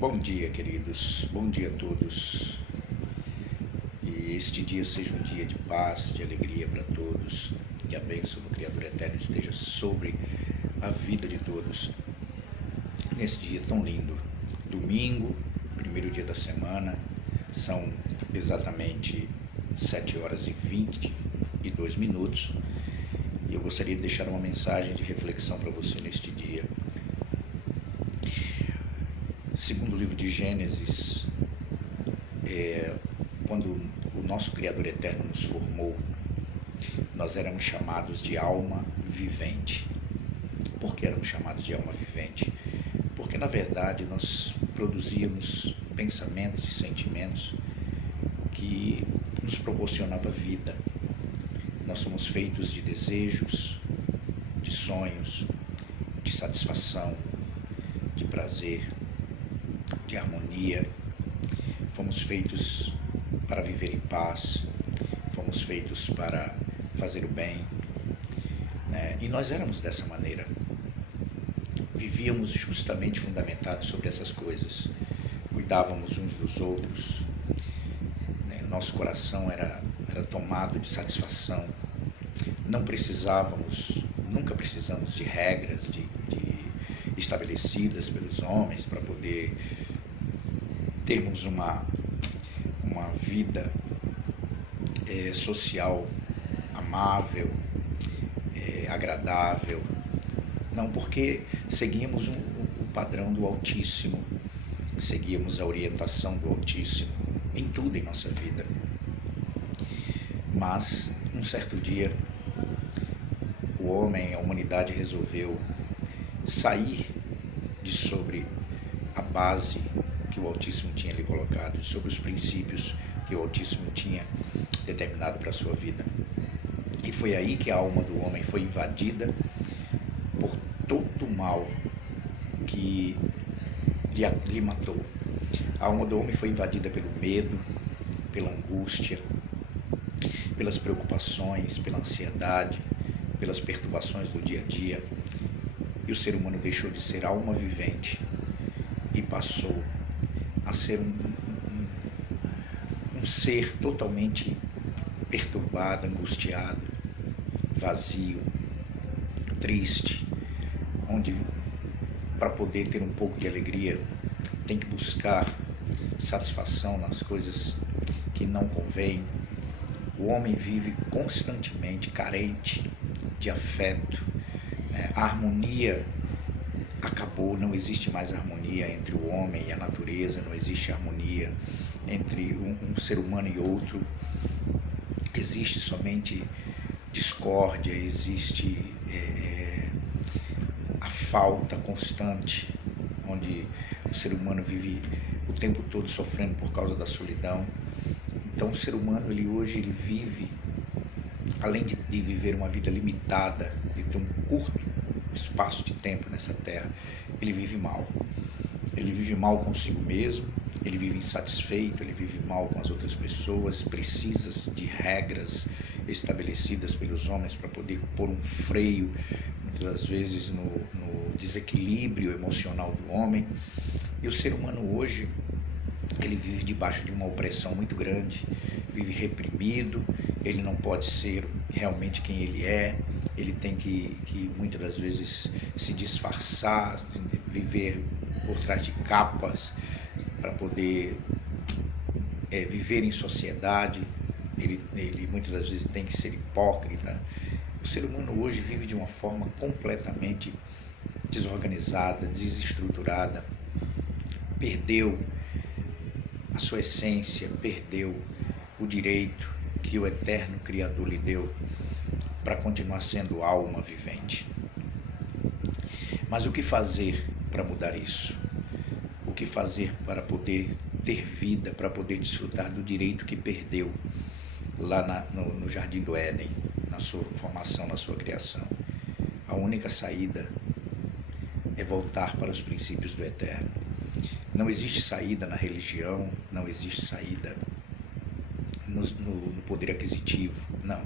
Bom dia, queridos. Bom dia a todos. E este dia seja um dia de paz, de alegria para todos. Que a bênção do Criador Eterno esteja sobre a vida de todos. Nesse dia tão lindo, domingo, primeiro dia da semana, são exatamente 7h22. E eu gostaria de deixar uma mensagem de reflexão para você neste dia. Segundo o livro de Gênesis, quando o nosso Criador Eterno nos formou, nós éramos chamados de alma vivente. Por que éramos chamados de alma vivente? Porque, na verdade, nós produzíamos pensamentos e sentimentos que nos proporcionavam vida. Nós somos feitos de desejos, de sonhos, de satisfação, de prazer, de harmonia. Fomos feitos para viver em paz, fomos feitos para fazer o bem, né? E nós éramos dessa maneira. Vivíamos justamente fundamentados sobre essas coisas. Cuidávamos uns dos outros, né? Nosso coração era tomado de satisfação. Não precisávamos, nunca precisamos de regras estabelecidas pelos homens para poder termos uma vida social amável, agradável. Não, porque seguíamos o padrão do Altíssimo, seguíamos a orientação do Altíssimo em tudo em nossa vida. Mas, um certo dia, o homem, a humanidade resolveu sair de sobre a base que o Altíssimo tinha lhe colocado, sobre os princípios que o Altíssimo tinha determinado para a sua vida. E foi aí que a alma do homem foi invadida por todo o mal que lhe matou. A alma do homem foi invadida pelo medo, pela angústia, pelas preocupações, pela ansiedade, pelas perturbações do dia a dia. E o ser humano deixou de ser alma vivente e passou a ser um ser totalmente perturbado, angustiado, vazio, triste, onde para poder ter um pouco de alegria tem que buscar satisfação nas coisas que não convêm. O homem vive constantemente carente de afeto, né? A harmonia acabou, não existe mais harmonia entre o homem e a natureza, não existe harmonia entre um ser humano e outro. Existe somente discórdia, existe a falta constante, onde o ser humano vive o tempo todo sofrendo por causa da solidão. Então o ser humano, hoje vive, além de viver uma vida limitada, de ter um curto espaço de tempo nessa terra, ele vive mal. Ele vive mal consigo mesmo, ele vive insatisfeito, ele vive mal com as outras pessoas, precisa de regras estabelecidas pelos homens para poder pôr um freio, muitas vezes, no desequilíbrio emocional do homem. E o ser humano hoje, ele vive debaixo de uma opressão muito grande, vive reprimido, ele não pode ser realmente quem ele é, ele tem que muitas das vezes se disfarçar, viver por trás de capas para poder viver em sociedade. Ele muitas das vezes tem que ser hipócrita. O ser humano hoje vive de uma forma completamente desorganizada, desestruturada, perdeu a sua essência, perdeu o direito que o eterno Criador lhe deu para continuar sendo alma vivente. Mas o que fazer para mudar isso? O que fazer para poder ter vida, para poder desfrutar do direito que perdeu lá no Jardim do Éden, na sua formação, na sua criação? A única saída é voltar para os princípios do eterno. Não existe saída na religião, não existe saída no poder aquisitivo, não.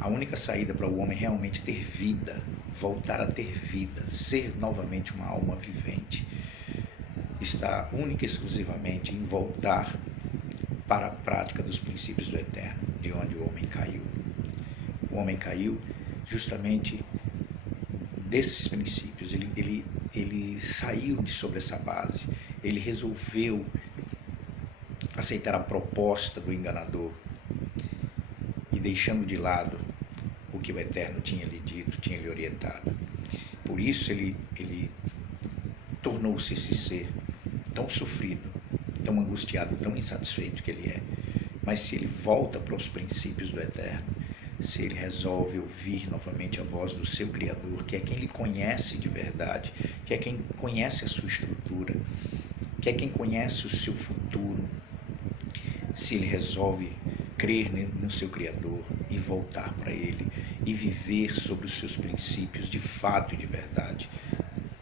A única saída para o homem realmente ter vida, voltar a ter vida, ser novamente uma alma vivente, está única e exclusivamente em voltar para a prática dos princípios do Eterno, de onde o homem caiu. O homem caiu justamente desses princípios, ele saiu de sobre essa base, ele resolveu aceitar a proposta do enganador e deixando de lado o que o Eterno tinha lhe dito, tinha lhe orientado. Por isso ele tornou-se esse ser tão sofrido, tão angustiado, tão insatisfeito que ele é. Mas se ele volta para os princípios do Eterno, se ele resolve ouvir novamente a voz do seu Criador, que é quem lhe conhece de verdade, que é quem conhece a sua estrutura, que é quem conhece o seu futuro, se ele resolve crer no seu Criador e voltar para ele e viver sobre os seus princípios de fato e de verdade,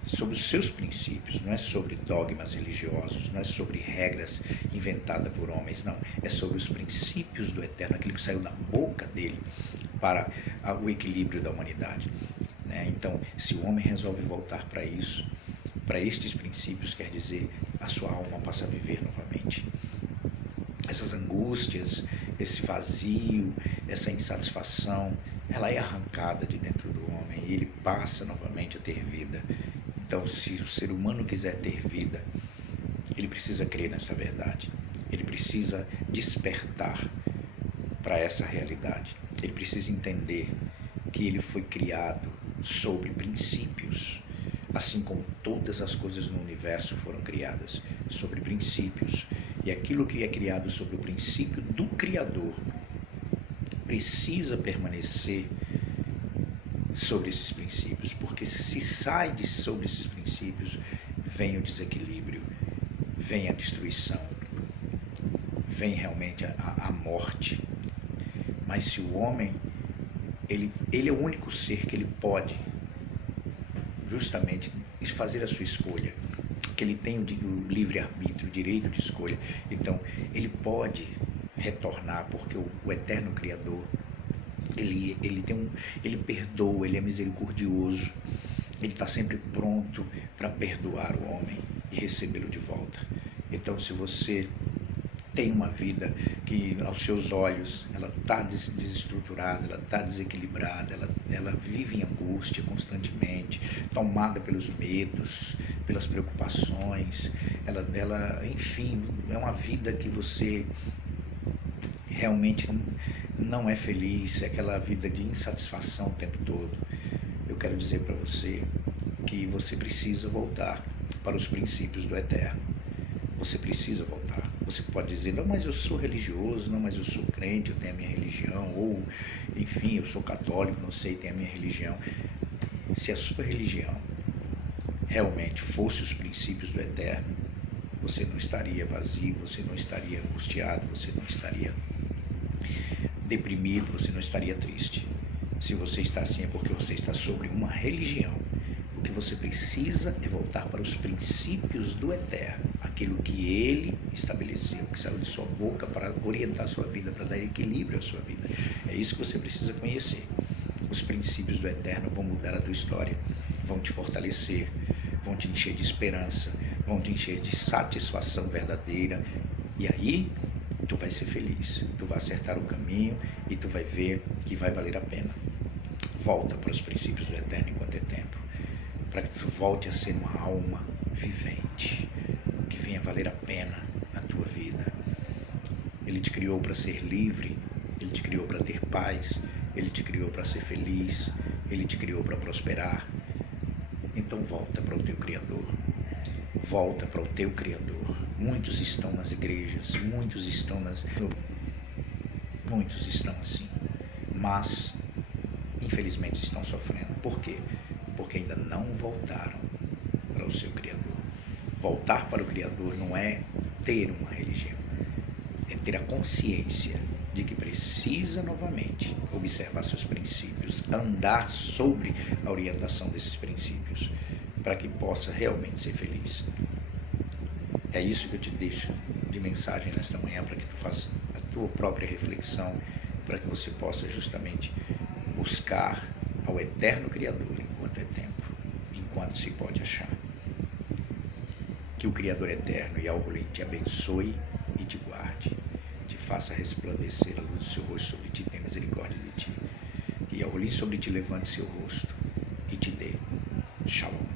sobre os seus princípios, não é sobre dogmas religiosos, não é sobre regras inventadas por homens, não, é sobre os princípios do Eterno, aquilo que saiu da boca dele para o equilíbrio da humanidade, né? Então, se o homem resolve voltar para isso, para estes princípios, quer dizer, a sua alma passa a viver novamente. Essas angústias, esse vazio, essa insatisfação, ela é arrancada de dentro do homem e ele passa novamente a ter vida. Então, se o ser humano quiser ter vida, ele precisa crer nessa verdade, ele precisa despertar para essa realidade, ele precisa entender que ele foi criado sobre princípios, assim como todas as coisas no universo foram criadas sobre princípios, e aquilo que é criado sobre o princípio do Criador precisa permanecer sobre esses princípios, porque se sai de sobre esses princípios, vem o desequilíbrio, vem a destruição, vem realmente a morte. Mas se o homem, ele é o único ser que ele pode justamente fazer a sua escolha, que ele tem o livre-arbítrio, o direito de escolha, então ele pode retornar, porque o Eterno Criador, ele perdoa, ele é misericordioso, ele está sempre pronto para perdoar o homem e recebê-lo de volta. Então, se você tem uma vida que aos seus olhos ela está desestruturada, ela está desequilibrada, ela vive em angústia constantemente, tomada pelos medos, pelas preocupações, enfim, é uma vida que você realmente não é feliz, é aquela vida de insatisfação o tempo todo. Eu quero dizer para você que você precisa voltar para os princípios do Eterno. Você precisa voltar. Você pode dizer, não, mas eu sou religioso, não, mas eu sou crente, eu tenho a minha religião, ou, enfim, eu sou católico, não sei, tenho a minha religião. Se a sua religião realmente fosse os princípios do Eterno, você não estaria vazio, você não estaria angustiado, você não estaria deprimido, você não estaria triste. Se você está assim é porque você está sobre uma religião. O que você precisa é voltar para os princípios do Eterno, aquilo que Ele estabeleceu, que saiu de sua boca para orientar a sua vida, para dar equilíbrio à sua vida. É isso que você precisa conhecer. Os princípios do Eterno vão mudar a tua história, vão te fortalecer, vão te encher de esperança, vão te encher de satisfação verdadeira, e aí tu vai ser feliz, tu vai acertar o caminho e tu vai ver que vai valer a pena. Volta para os princípios do Eterno enquanto é tempo, para que tu volte a ser uma alma vivente, que venha valer a pena a tua vida. Ele te criou para ser livre, Ele te criou para ter paz, Ele te criou para ser feliz, Ele te criou para prosperar. Então volta para o teu Criador, volta para o teu Criador. Muitos estão nas igrejas, muitos estão assim, mas infelizmente estão sofrendo. Por quê? Porque ainda não voltaram para o seu Criador. Voltar para o Criador não é ter uma religião, é ter a consciência de que precisa novamente observar seus princípios, andar sobre a orientação desses princípios, para que possa realmente ser feliz. É isso que eu te deixo de mensagem nesta manhã, para que tu faça a tua própria reflexão, para que você possa justamente buscar ao Eterno Criador enquanto é tempo, enquanto se pode achar. Que Que o Criador eterno Yahweh te abençoe e te guarde, te faça resplandecer a luz do seu rosto sobre ti, tenha misericórdia de ti. Que Yahweh sobre ti levante seu rosto e te dê Shalom.